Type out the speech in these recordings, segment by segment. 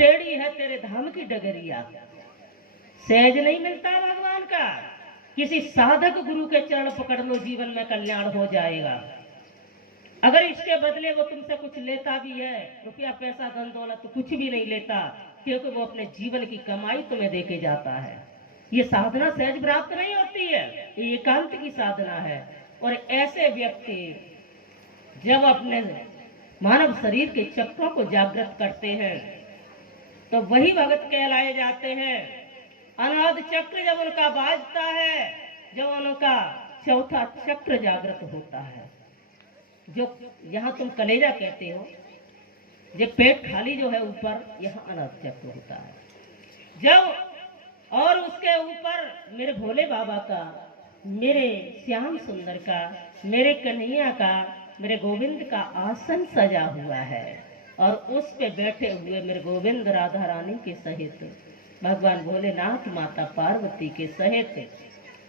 टेढ़ी है तेरे धाम की डगरिया। सहज नहीं मिलता भगवान का। किसी साधक गुरु के चरण पकड़ लो, जीवन में कल्याण हो जाएगा। अगर इसके बदले वो तुमसे कुछ लेता भी है, रुपया पैसा धन दौलत, तो कुछ भी नहीं लेता, क्योंकि वो अपने जीवन की कमाई तुम्हें देके जाता है। ये साधना सहज प्राप्त नहीं होती है, ये एकांत की साधना है। और ऐसे व्यक्ति जब अपने मानव शरीर के चक्रों को जागृत करते हैं तो वही भगत कहलाए जाते हैं। अनाद चक्र जब उनका बाजता है, जब उनका चौथा चक्र जागृत होता है, जो यहाँ तुम कलेजा कहते हो, जो पेट खाली जो है ऊपर, यहाँ अनाद चक्र होता है। जब और उसके ऊपर मेरे भोले बाबा का, मेरे श्याम सुंदर का, मेरे कन्हैया का, मेरे गोविंद का आसन सजा हुआ है और उस पे बैठे हुए मेरे गोविंद राधा रानी के सहित, भगवान भोलेनाथ माता पार्वती के सहित।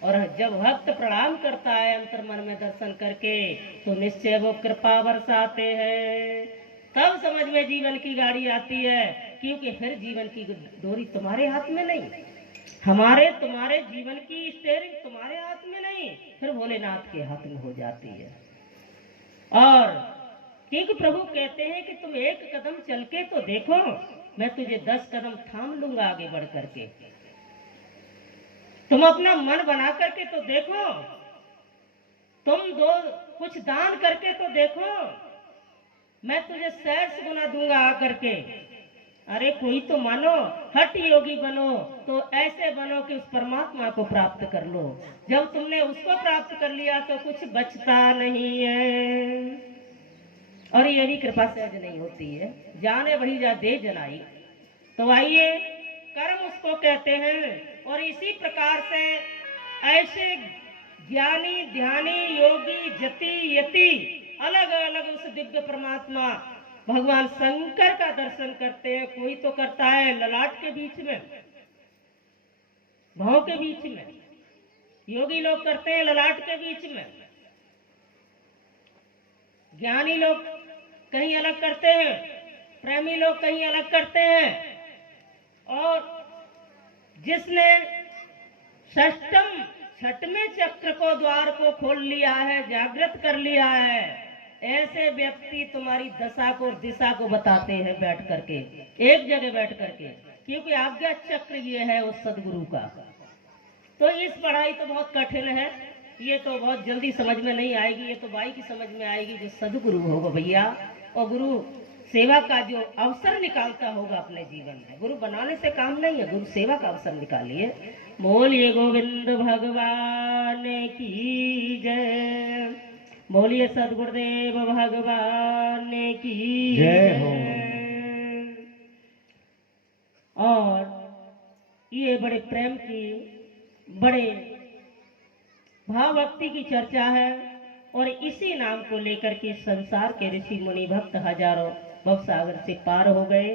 और जब भक्त प्रणाम करता है अंतर मन में दर्शन करके, तो निश्चय वो कृपा बरसाते हैं। तब समझ में जीवन की गाड़ी आती है, क्योंकि फिर जीवन की डोरी तुम्हारे हाथ में नहीं, हमारे तुम्हारे जीवन की स्टीयरिंग तुम्हारे हाथ में नहीं, फिर भोलेनाथ के हाथ में हो जाती है। और क्योंकि प्रभु कहते हैं कि तुम एक कदम चल के तो देखो, मैं तुझे 10 कदम थाम लूंगा आगे बढ़ करके। तुम अपना मन बना करके तो देखो, तुम कुछ दान करके तो देखो, मैं तुझे 100 गुना दूंगा आकर के। अरे कोई तो मानो, हठ योगी बनो, तो ऐसे बनो कि उस परमात्मा को प्राप्त कर लो। जब तुमने उसको प्राप्त कर लिया तो कुछ बचता नहीं है। और यही कृपा सहज नहीं होती है, जाने वही जा दे जनाई। तो आइए, कर्म उसको कहते हैं। और इसी प्रकार से ऐसे ज्ञानी ध्यानी योगी जति यति अलग अलग उस दिव्य परमात्मा भगवान शंकर का दर्शन करते हैं। कोई तो करता है ललाट के बीच में, भाव के बीच में, योगी लोग करते हैं ललाट के बीच में, ज्ञानी लोग कहीं अलग करते हैं, प्रेमी लोग कहीं अलग करते हैं। और जिसने छठवें चक्र को, द्वार को खोल लिया है, जागृत कर लिया है, ऐसे व्यक्ति तुम्हारी दशा को, दिशा को बताते हैं बैठ करके, एक जगह बैठ करके। क्योंकि आज्ञा चक्र ये है उस सदगुरु का। तो इस पढ़ाई तो बहुत कठिन है, ये तो बहुत जल्दी समझ में नहीं आएगी, ये तो बाई की समझ में आएगी जो सदगुरु होगा भैया। और गुरु सेवा का जो अवसर निकालता होगा अपने जीवन में, गुरु बनाने से काम नहीं है, गुरु सेवा का अवसर निकालिए। बोलिए गोविंद भगवान की जय, बोलिए सदगुरुदेव भगवान की जय हो। और ये बड़े प्रेम की, बड़े भाव भक्ति की चर्चा है। और इसी नाम को लेकर के संसार के ऋषि मुनि भक्त हजारों भवसागर से पार हो गए।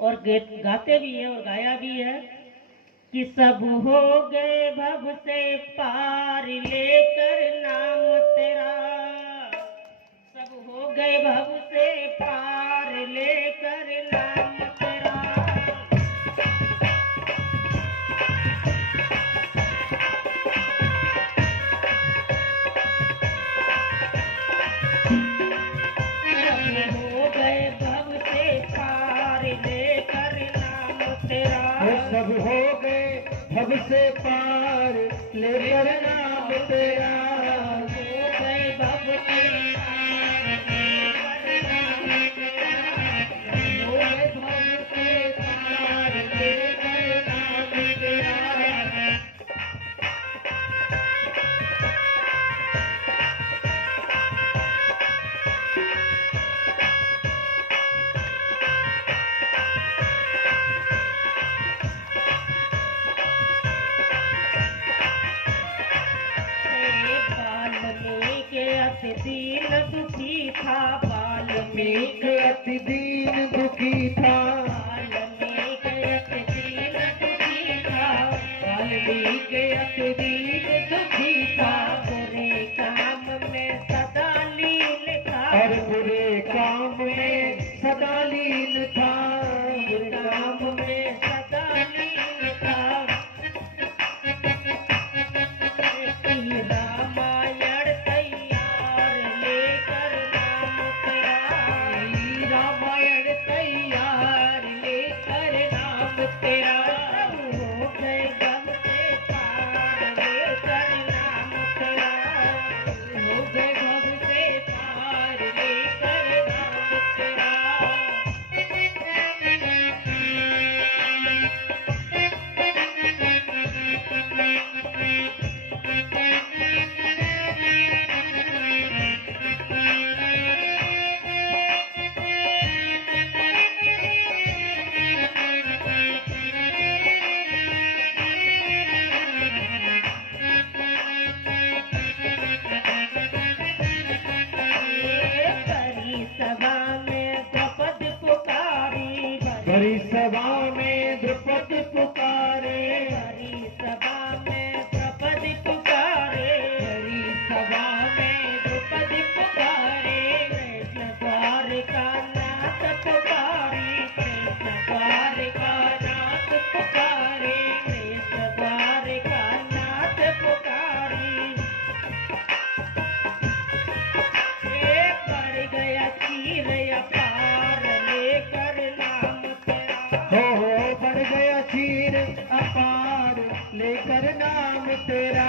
और गाते भी है और गाया भी है कि सब हो गए भव से पार लेकर नाम तेरा, सब हो गए भव से पार लेकर नाम तेरा। सब हो गए भव से पार लेकर नाम तेरा, हो गए भव से पार लेकर नाम तेरा। दीन दुखी था, वाल्मीकि अति दीन दुखी था, वाल्मीकि अति दीन दुखी था, वाल्मीकि अति दीन दुखी था। बुरे काम में सदा लीन था, और बुरे काम में सदा लीन था, बुरे काम सभा में द्रौपदी पुकारे, हरी सभा में द्रौपदी पुकारे, हरी सभा में द्रौपदी पुकारे, कृष्ण द्वारिका नाथ पुकारे, कृष्ण द्वारिका नाथ पुकारे, कृष्ण द्वारिका नाथ पुकारे। पड़ गया चीर अपार लेकर नाम तेरा, हो बढ़ गया चीर अपार लेकर नाम तेरा,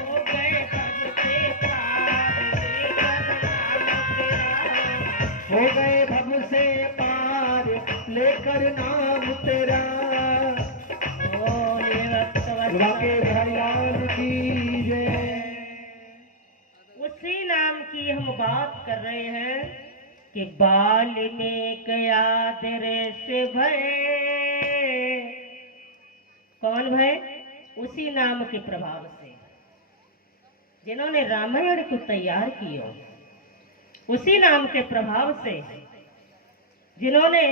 हो गए भव से पार लेकर नाम तेरा, हो गए भव से पार लेकर नाम तेरा। ओ ये वाके भगवान की जय। उसी नाम की हम बात कर रहे हैं कि बाल में याद रेस भय, कौन भय? उसी नाम के प्रभाव से जिन्होंने रामायण को तैयार किया, उसी नाम के प्रभाव से जिन्होंने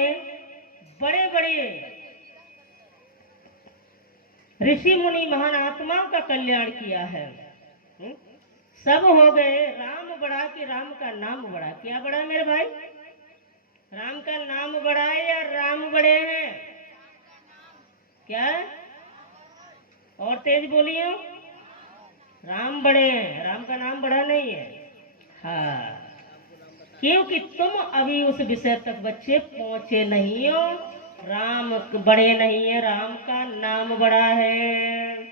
बड़े बड़े ऋषि मुनि महान आत्माओं का कल्याण किया है। सब हो गए राम बड़ा कि राम का नाम बड़ा? क्या बड़ा मेरे भाई? राम का नाम बड़ा है या राम बड़े हैं? क्या? और तेज बोलिए। राम बड़े हैं, राम का नाम बड़ा नहीं है। हाँ, क्योंकि तुम अभी उस विषय तक बच्चे पहुंचे नहीं हो। राम बड़े नहीं है, राम का नाम बड़ा है।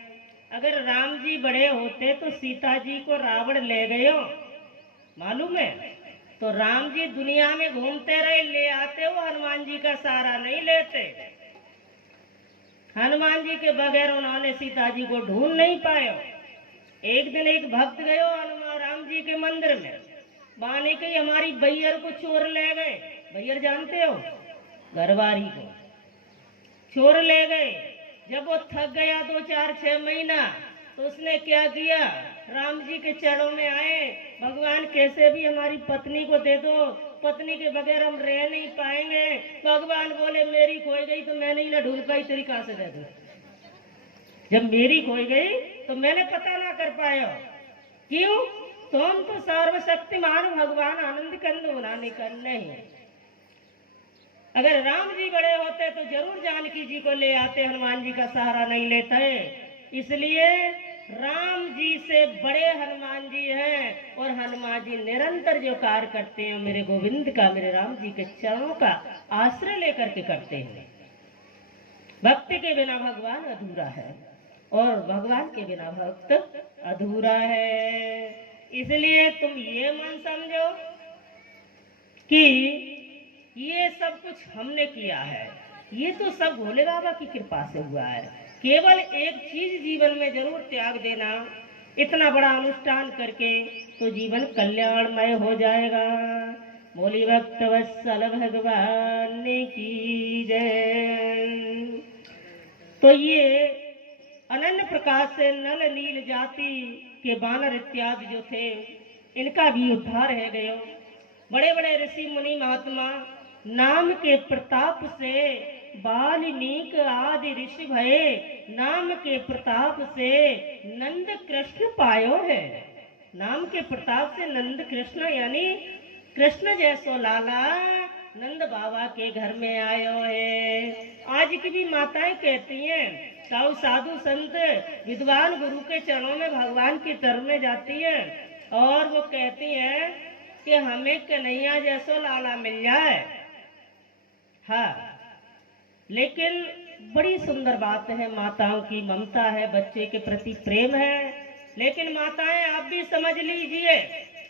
अगर राम जी बड़े होते तो सीता जी को रावण ले गए हो, मालूम है? तो राम जी दुनिया में घूमते रहे, ले आते हो, हनुमान जी का सहारा नहीं लेते। हनुमान जी के बगैर उन्होंने सीता जी को ढूंढ नहीं पाए। एक दिन एक भक्त गए हनुमान राम जी के मंदिर में, बाने के हमारी बैयर को चोर ले गए। बैयर जानते हो? घरवारी को चोर ले गए। जब वो थक गया 2-4-6 महीना, तो उसने क्या किया? राम जी के चरणों में आए, भगवान कैसे भी हमारी पत्नी को दे दो, पत्नी के बगैर हम रह नहीं पाएंगे। भगवान बोले मेरी खोई गई तो मैं नहीं ना ढूंढ पाई, तेरी कहां से दे दूं? जब मेरी खोई गई तो मैंने पता ना कर पाया। क्यों? तुम तो सर्वशक्तिमान भगवान आनंद कंद बनाने का नहीं। अगर राम जी बड़े होते तो जरूर जानकी जी को ले आते, हनुमान जी का सहारा नहीं लेते। इसलिए राम जी से बड़े हनुमान जी हैं, और हनुमान जी निरंतर जो कार्य करते हैं मेरे गोविंद का, मेरे राम जी के चरणों का आश्रय लेकर के करते हैं। भक्ति के बिना भगवान अधूरा है, और भगवान के बिना भक्त अधूरा है। इसलिए तुम ये मन समझो कि ये सब कुछ हमने किया है, ये तो सब भोले बाबा की कृपा से हुआ है। केवल एक चीज जीवन में जरूर त्याग देना, इतना बड़ा अनुष्ठान करके तो जीवन कल्याणमय हो जाएगा। बोली भक्त वत्सल भगवान की जय। तो ये अनन्य प्रकाश से नल नील जाति के बानर इत्यादि जो थे, इनका भी उद्धार है गयो। बड़े बड़े ऋषि मुनि महात्मा नाम के प्रताप से, वाल्मीकि आदि ऋषि भये नाम के प्रताप से नंद कृष्ण पायो है। नाम के प्रताप से नंद कृष्ण यानी कृष्ण जैसो लाला नंद बाबा के घर में आयो है। आज की भी माताएं कहती हैं, साधु साधु संत विद्वान गुरु के चरणों में भगवान की तरफ में जाती है, और वो कहती हैं कि हमें कन्हैया जैसो लाला मिल जाए। हाँ, लेकिन बड़ी सुंदर बात है, माताओं की ममता है, बच्चे के प्रति प्रेम है। लेकिन माताएं आप भी समझ लीजिए,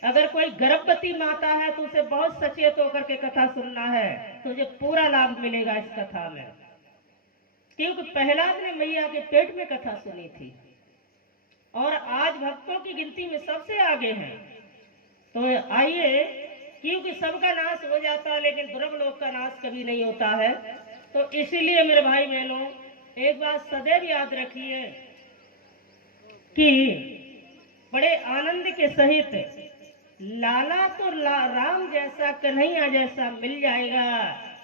अगर कोई गर्भवती माता है तो उसे बहुत सचेत होकर के कथा सुनना है, तुझे पूरा लाभ मिलेगा इस कथा में। क्योंकि प्रहलाद ने मैया के पेट में कथा सुनी थी, और आज भक्तों की गिनती में सबसे आगे हैं। तो आइए, क्योंकि सबका नाश हो जाता है लेकिन दुर्लभ लोक का नाश कभी नहीं होता है। तो इसीलिए मेरे भाई बहनों, एक बात सदैव याद रखिए कि बड़े आनंद के सहित लाला तो राम जैसा, कन्हैया जैसा मिल जाएगा,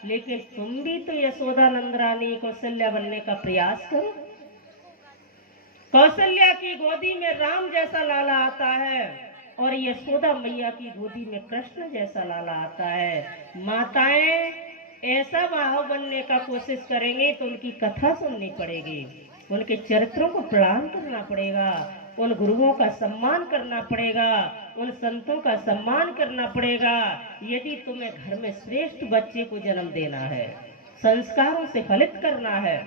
लेकिन तुम भी तो यशोदा नंदरानी कौशल्या बनने का प्रयास करो। कौशल्या की गोदी में राम जैसा लाला आता है और यशोदा मैया की गोदी में कृष्ण जैसा लाला आता है। माताएं ऐसा भाव बनने का कोशिश करेंगे तो उनकी कथा सुननी पड़ेगी, उनके चरित्रों को प्रणाम करना पड़ेगा, उन गुरुओं का सम्मान करना पड़ेगा, उन संतों का सम्मान करना पड़ेगा। यदि तुम्हें घर में श्रेष्ठ बच्चे को जन्म देना है, संस्कारों से फलित करना है,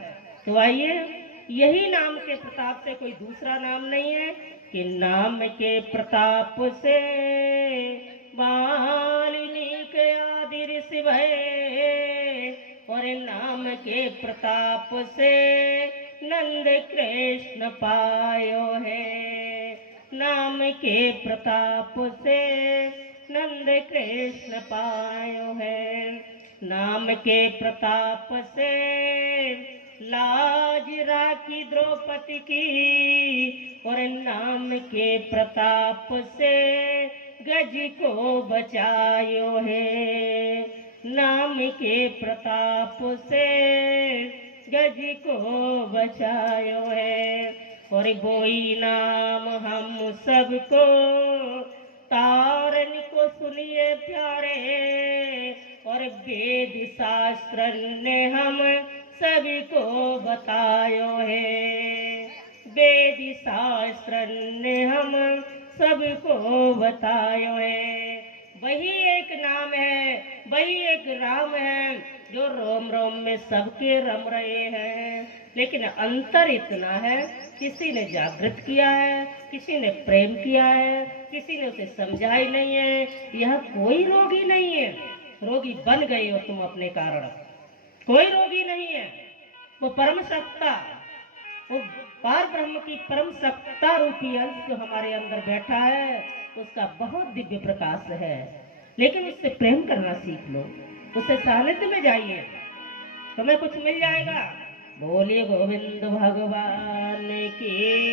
तो आइए, यही नाम के प्रताप से, कोई दूसरा नाम नहीं है कि नाम के प्रताप से मालिनी के आदि ऋषि भये, और नाम के प्रताप से नंद कृष्ण पायो है। नाम के प्रताप से नंद कृष्ण पायो है। नाम के प्रताप से लाज राखी द्रौपदी की, और नाम के प्रताप से गज को बचायो है। नाम के प्रताप से गज को बचायो है। और वही नाम हम सबको तारन को सुनिए प्यारे, और वेद शास्त्र ने हम सभी को बतायो है। वेद शास्त्र ने हम सबको बतायो है। वही एक नाम है, वही एक राम है जो रोम रोम में सबके रम रहे हैं। लेकिन अंतर इतना है, किसी ने जागृत किया है, किसी ने प्रेम किया है, किसी ने उसे समझा ही नहीं है। यह कोई रोगी नहीं है, रोगी बन गए हो तुम अपने कारण। कोई रोगी नहीं है, वो परम सत्ता, वो पार ब्रह्म की परम सत्ता रूपी अंश जो हमारे अंदर बैठा है, उसका बहुत दिव्य प्रकाश है। लेकिन उससे प्रेम करना सीख लो, उससे सानिध्य में जाइए, तुम्हें कुछ मिल जाएगा। बोलिए गोविंद भगवान की।